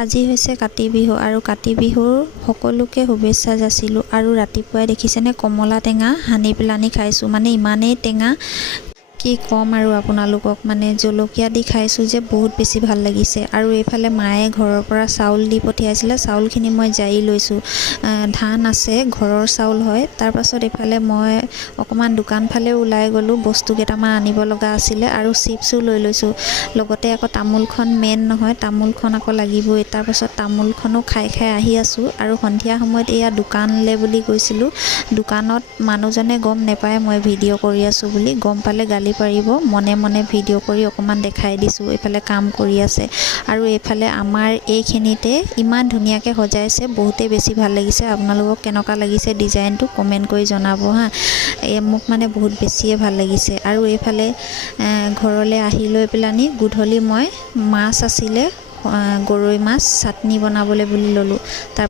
আজি হৈছে কাতি বিহু আৰু কাতি বিহুৰ সকলোকে শুভেচ্ছা যাচিলোঁ। আৰু ৰাতিপুৱাই দেখিছেনে কমলা টেঙা সানি পেলানি খাইছোঁ। মানে ইমানেই টেঙা কি ক'ম আৰু আপোনালোকক, মানে জলকীয়া দি খাইছোঁ যে বহুত বেছি ভাল লাগিছে। আৰু এইফালে মায়ে ঘৰৰ পৰা চাউল দি পঠিয়াইছিলে, চাউলখিনি মই জাৰি লৈছোঁ। ধান আছে, ঘৰৰ চাউল হয়। তাৰপাছত এইফালে মই অকণমান দোকান ফালে ওলাই গ'লোঁ, বস্তু কেইটামান আনিব লগা আছিলে আৰু চিপছো লৈ লৈছোঁ। লগতে আকৌ তামোলখন মেইন নহয়, তামোলখন আকৌ লাগিবই। তাৰপাছত তামোলখনো খাই আহি আছোঁ। আৰু সন্ধিয়া সময়ত এয়া দোকানলৈ বুলি গৈছিলোঁ। দোকানত মানুহজনে গম নাপায় মই ভিডিঅ' কৰি আছোঁ বুলি, গম পালে গালি পাৰিব। মনে মনে ভিডিঅ' কৰি অকণমান দেখাই দিছোঁ, এইফালে কাম কৰি আছে। আৰু এইফালে আমাৰ এইখিনিতে ইমান ধুনীয়াকৈ সজাইছে, বহুতেই বেছি ভাল লাগিছে। আপোনালোকক কেনেকুৱা লাগিছে ডিজাইনটো কমেণ্ট কৰি জনাব হা। মোক মানে বহুত বেছিয়ে ভাল লাগিছে। আৰু এইফালে ঘৰলৈ আহি লৈ পেলানি গধূলি মই মাছ আছিলে, গৰৈ মাছ চাটনি বনাবলৈ বুলি ল'লোঁ।